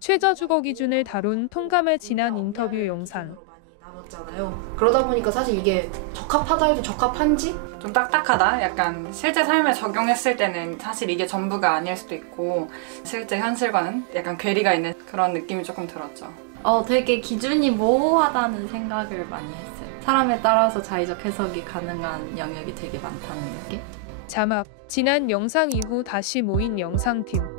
최저 주거 기준을 다룬 통감의 지난 인터뷰 영상. 그러다 보니까 사실 이게 적합하다 해도 적합한지? 좀 딱딱하다? 약간 실제 삶에 적용했을 때는 사실 이게 전부가 아닐 수도 있고 실제 현실과는 약간 괴리가 있는 그런 느낌이 조금 들었죠. 되게 기준이 모호하다는 생각을 많이 했어요. 사람에 따라서 자의적 해석이 가능한 영역이 되게 많다는 느낌? 자막, 지난 영상 이후 다시 모인 영상팀.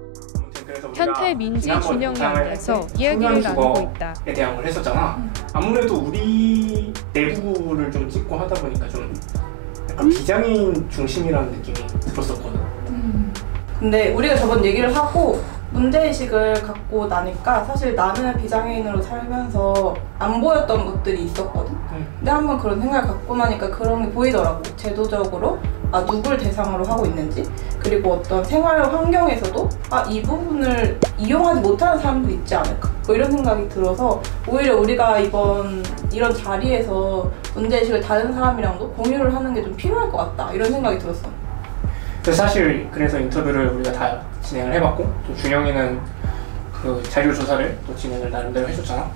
현태, 민지, 준영이 앉아서 이야기를 나누고 있다. 에 대한 걸 했었잖아. 아무래도 우리 내부를 좀 찍고 하다 보니까 좀 약간 비장애인 중심이라는 느낌이 들었었거든. 근데 우리가 저번 얘기를 하고 문제의식을 갖고 나니까 사실 나는 비장애인으로 살면서 안 보였던 것들이 있었거든. 근데 한번 그런 생각을 갖고 나니까 그런 게 보이더라고. 제도적으로 누굴 대상으로 하고 있는지, 그리고 어떤 생활 환경에서도 이 부분을 이용하지 못하는 사람도 있지 않을까, 뭐 이런 생각이 들어서 오히려 우리가 이런 자리에서 문제의식을 다른 사람이랑도 공유를 하는 게 좀 필요할 것 같다, 이런 생각이 들었어. 사실 그래서 인터뷰를 우리가 다 진행을 해봤고, 또 준영이는 그 자료 조사를 또 진행을 나름대로 해줬잖아.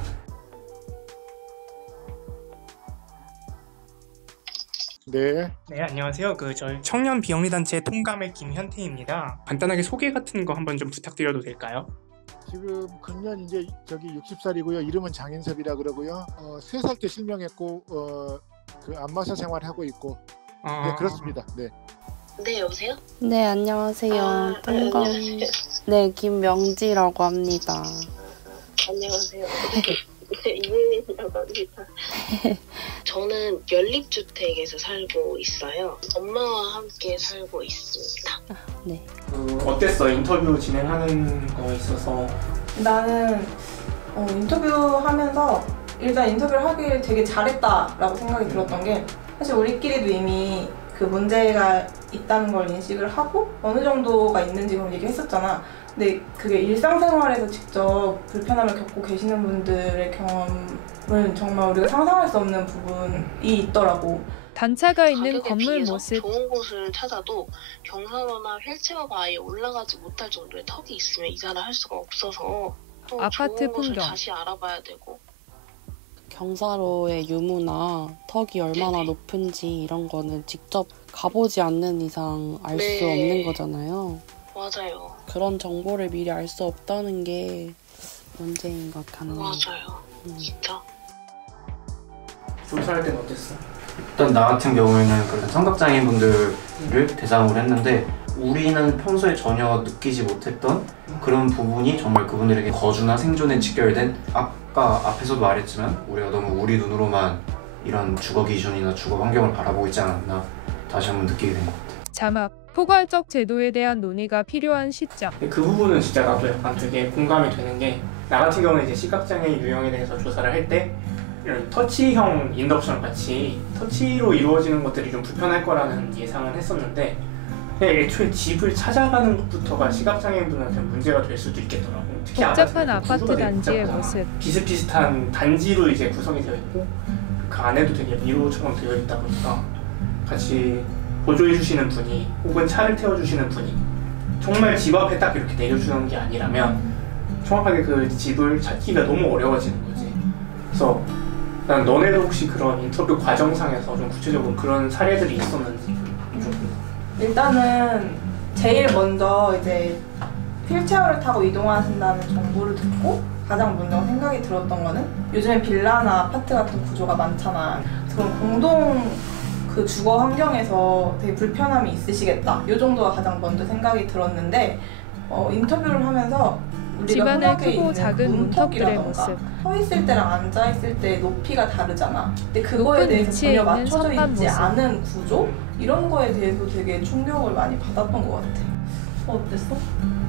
네. 네, 안녕하세요. 저희 청년 비영리 단체 통감의 김현태입니다. 간단하게 소개 같은 거 한번 좀 부탁드려도 될까요? 지금 금년 이제 60살이고요. 이름은 장인섭이라 그러고요. 3살 때 실명했고 그 안마사 생활을 하고 있고. 네, 그렇습니다. 네. 네, 여보세요? 네, 안녕하세요. 통감. 안녕하세요. 네, 김명지라고 합니다. 안녕하세요. 이혜민이라고 합니다. 저는 연립주택에서 살고 있어요. 엄마와 함께 살고 있습니다. 네. 어땠어? 인터뷰 진행하는 거에 있어서? 나는 인터뷰하면서 일단 인터뷰를 하길 되게 잘했다라고 생각이 들었던 게, 사실 우리끼리도 이미 그 문제가 있다는 걸 인식을 하고 어느 정도가 있는지 그런 얘기 했었잖아. 근데 그게 일상생활에서 직접 불편함을 겪고 계시는 분들의 경험은 정말 우리가 상상할 수 없는 부분이 있더라고. 단차가 있는 건물 모습. 좋은 곳을 찾아도 경사로나 휠체어가 아예 올라가지 못할 정도의 턱이 있으면 이사를 할 수가 없어서 또 아파트 좋은 곳을 풍경. 다시 알아봐야 되고. 경사로의 유무나 턱이 얼마나 높은지 이런 거는 직접 가보지 않는 이상 알 수 없는 거잖아요. 맞아요. 그런 정보를 미리 알 수 없다는 게 문제인 것 같네요. 맞아요. 진짜. 조사할 때는 어땠어? 일단 나 같은 경우에는 그런 청각장애인분들을 대상으로 했는데 우리는 평소에 전혀 느끼지 못했던 그런 부분이 정말 그분들에게 거주나 생존에 직결된, 아까 앞에서도 말했지만 우리가 너무 우리 눈으로만 이런 주거 기준이나 주거 환경을 바라보고 있지 않았나 다시 한번 느끼게 된 것 같아요. 자막, 포괄적 제도에 대한 논의가 필요한 시점. 그 부분은 진짜 나도 약간 되게 공감이 되는 게, 나 같은 경우는 이제 시각장애 유형에 대해서 조사를 할 때 이런 터치형 인덕션 같이 터치로 이루어지는 것들이 좀 불편할 거라는 예상은 했었는데, 그냥 애초에 집을 찾아가는 것부터가 시각장애인분한테 문제가 될 수도 있겠더라고. 특히 복잡한 아파트 단지의 모습. 비슷비슷한 단지로 이제 구성이 되어 있고 그 안에도 되게 미로처럼 되어 있다 보니까 같이 보조해 주시는 분이 혹은 차를 태워주시는 분이 정말 집 앞에 딱 이렇게 내려주는 게 아니라면 정확하게 그 집을 찾기가 너무 어려워지는 거지. 그래서 난 너네도 혹시 그런 인터뷰 과정상에서 좀 구체적으로 그런 사례들이 있었는지 좀. 일단은 제일 먼저 이제 휠체어를 타고 이동하신다는 정보를 듣고 가장 먼저 생각이 들었던 거는, 요즘에 빌라나 아파트 같은 구조가 많잖아. 그런 공동 그 주거 환경에서 되게 불편함이 있으시겠다, 이 정도가 가장 먼저 생각이 들었는데, 인터뷰를 하면서 우리가 집안의 흔하게 크고 있는 작은 문턱들의 모습. 서 있을 때랑 앉아 있을 때 높이가 다르잖아. 근데 그거에 높은 대해서 위치에 전혀 있는 맞춰져 선반 있지 모습. 않은 구조? 이런 거에 대해서 되게 충격을 많이 받았던 것 같아. 어땠어?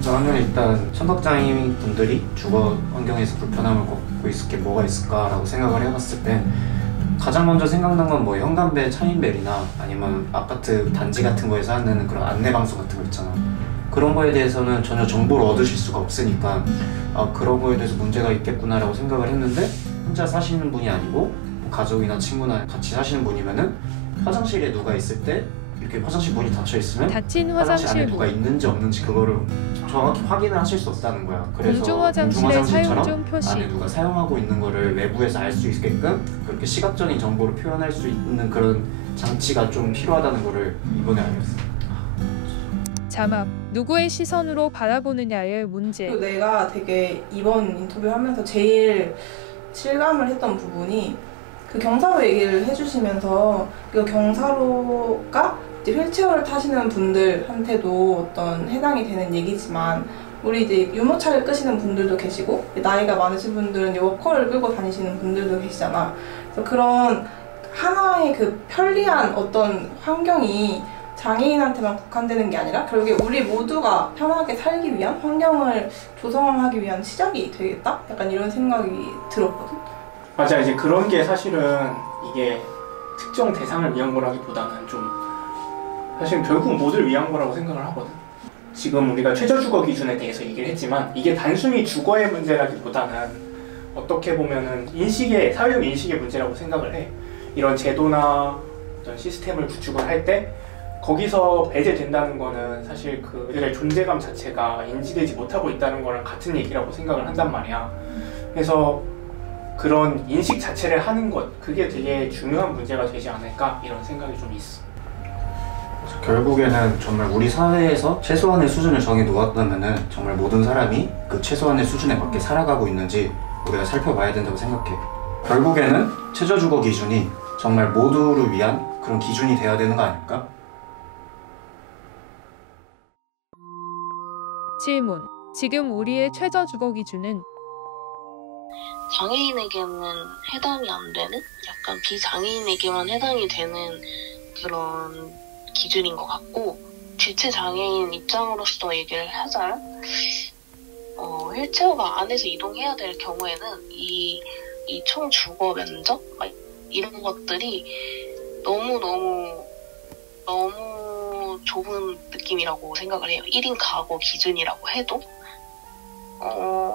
저는 일단 청각장애인 분들이 주거 환경에서 불편함을 겪고 있을 게 뭐가 있을까라고 생각을 해봤을 때 가장 먼저 생각난 건 뭐 현관벨, 차인벨이나 아니면 아파트 단지 같은 거에서 하는 그런 안내 방송 같은 거 있잖아. 그런 거에 대해서는 전혀 정보를 얻으실 수가 없으니까 그런 거에 대해서 문제가 있겠구나라고 생각을 했는데, 혼자 사시는 분이 아니고 뭐 가족이나 친구나 같이 사시는 분이면은 화장실에 누가 있을 때 이렇게 화장실 문이 닫혀 있으면 닫힌 화장실 안에 화장실 누가 문, 있는지 없는지 그거를 정확히 확인을 하실 수 없다는 거야. 그래서 공중화장실의 사용 중 안에 표시, 누가 사용하고 있는 거를 외부에서 알 수 있게끔 그렇게 시각적인 정보를 표현할 수 있는 그런 장치가 좀 필요하다는 거를 이번에 알겠어. 자막, 누구의 시선으로 바라보느냐의 문제. 또 내가 되게 이번 인터뷰 하면서 제일 실감을 했던 부분이 그 경사로 얘기를 해주시면서 그 경사로가 이제 휠체어를 타시는 분들한테도 어떤 해당이 되는 얘기지만 우리 이제 유모차를 끄시는 분들도 계시고 나이가 많으신 분들은 워커를 끌고 다니시는 분들도 계시잖아. 그래서 그런 하나의 그 편리한 어떤 환경이 장애인한테만 국한되는 게 아니라 결국에 우리 모두가 편하게 살기 위한 환경을 조성하기 위한 시작이 되겠다? 약간 이런 생각이 들었거든. 맞아. 이제 그런 게 사실은 이게 특정 대상을 위한 거라기보다는 좀 사실 결국 모두를 위한 거라고 생각을 하거든. 지금 우리가 최저주거 기준에 대해서 얘기를 했지만 이게 단순히 주거의 문제라기보다는 어떻게 보면은 사회적 인식의 문제라고 생각을 해. 이런 제도나 어떤 시스템을 구축을 할 때 거기서 배제된다는 거는 사실 그들의 존재감 자체가 인지되지 못하고 있다는 거랑 같은 얘기라고 생각을 한단 말이야. 그래서 그런 인식 자체를 하는 것, 그게 되게 중요한 문제가 되지 않을까 이런 생각이 좀 있어. 결국에는 정말 우리 사회에서 최소한의 수준을 정해 놓았다면은 정말 모든 사람이 그 최소한의 수준에 맞게 살아가고 있는지 우리가 살펴봐야 된다고 생각해. 결국에는 최저주거 기준이 정말 모두를 위한 그런 기준이 돼야 되는 거 아닐까? 질문, 지금 우리의 최저주거 기준은 장애인에게는 해당이 안 되는, 약간 비장애인에게만 해당이 되는 그런 기준인 것 같고, 지체 장애인 입장으로서 얘기를 하자면 휠체어가 안에서 이동해야 될 경우에는 이 총 주거 면적 이런 것들이 너무 좁은 느낌이라고 생각을 해요. 1인 가구 기준이라고 해도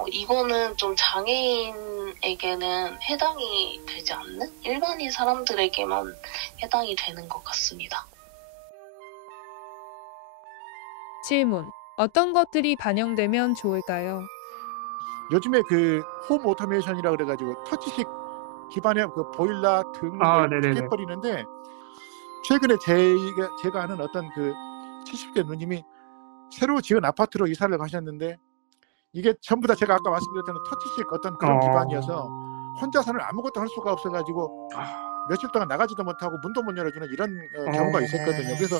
이거는 좀 장애인에게는 해당이 되지 않는 일반인 사람들에게만 해당이 되는 것 같습니다. 질문, 어떤 것들이 반영되면 좋을까요? 요즘에 그 홈 오토메이션이라 그래가지고 터치식 기반의 그 보일러 등을 켜버리는데 최근에 제가 아는 어떤 그 70대 누님이 새로 지은 아파트로 이사를 가셨는데 이게 전부 다 제가 아까 말씀드렸던 터치식 어떤 그런 기반이어서 혼자서는 아무것도 할 수가 없어가지고 며칠 동안 나가지도 못하고 문도 못 열어주는 이런 경우가 있었거든요. 그래서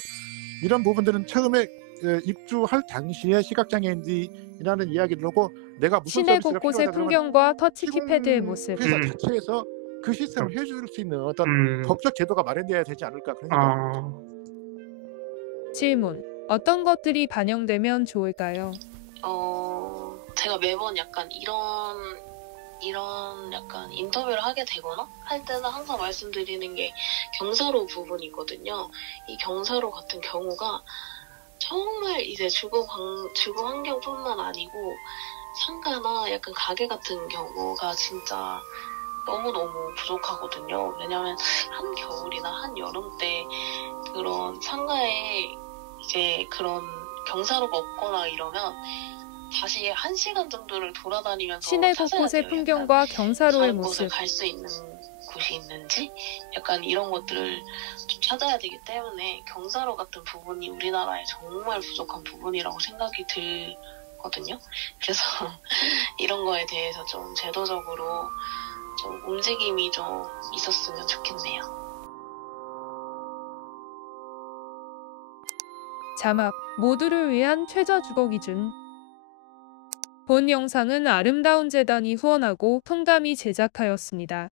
이런 부분들은 처음에 입주할 당시에 시각장애인이라는 이야기를 하고 내가 무슨 시내 서비스가 곳곳의 필요하다 그러면 풍경과 터치 키패드의 모습. 회사 자체에서 그 시스템을 해줄 수 있는 어떤 법적 제도가 마련돼야 되지 않을까 그런 생각입니다. 질문, 어떤 것들이 반영되면 좋을까요? 제가 매번 약간 이런 약간 인터뷰를 하게 되거나 할 때는 항상 말씀드리는 게 경사로 부분이거든요. 이 경사로 같은 경우가 정말 이제 주거 환경뿐만 아니고 상가나 약간 가게 같은 경우가 진짜 너무너무 부족하거든요. 왜냐면 한겨울이나 한여름 때 그런 상가에 이제 그런 경사로가 없거나 이러면 다시 1시간 정도를 돌아다니면서 시내 곳곳의 풍경과 경사로의 모습. 갈 수 있는 곳이 있는지 약간 이런 것들을 좀 찾아야 되기 때문에 경사로 같은 부분이 우리나라에 정말 부족한 부분이라고 생각이 들거든요. 그래서 이런 거에 대해서 좀 제도적으로 좀 움직임이 좀 있었으면 좋겠네요. 자막, 모두를 위한 최저주거 기준. 본 영상은 아름다운 재단이 후원하고 통감이 제작하였습니다.